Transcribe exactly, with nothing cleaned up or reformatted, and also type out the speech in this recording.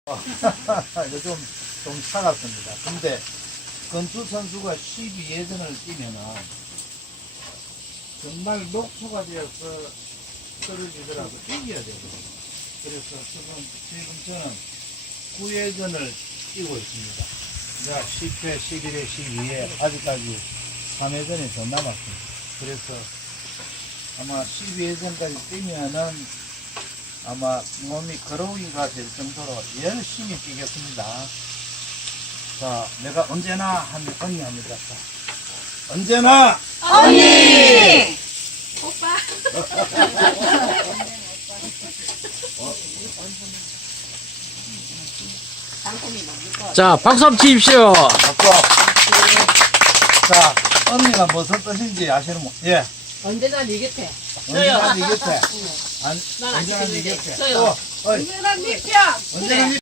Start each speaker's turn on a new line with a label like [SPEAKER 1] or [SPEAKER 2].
[SPEAKER 1] 요즘 좀 살았습니다. 근데 건투 선수가 십이 예전을 뛰면은 정말 녹초가 되어서 떨어지더라도 이겨야 되거든요. 그래서 지금, 지금 저는 구 예전을 뛰고 있습니다. 자, 십 회, 십일 회, 십이 회, 아직까지 삼 회전이 더 남았습니다. 그래서 아마 십이 회전까지 뛰면은 아마 몸이 걸어오기가 될 정도로 열심히 뛰겠습니다. 자, 내가 언제나 하면 언니 합니다. 자, 언제나!
[SPEAKER 2] 언니! 오빠.
[SPEAKER 3] 자, 박수 한번 치십시오.
[SPEAKER 1] 박수! 자, 언니가 무슨 뜻인지 아시는 분? 예.
[SPEAKER 2] 언제나 네 곁에.
[SPEAKER 1] 언제나 네 곁에. 안,
[SPEAKER 2] 난안
[SPEAKER 1] 언제나 네
[SPEAKER 2] 지키는데.
[SPEAKER 1] 곁에.
[SPEAKER 2] 저요.
[SPEAKER 1] 또, 어이,
[SPEAKER 2] 언제나 네 편.
[SPEAKER 1] 언제나 네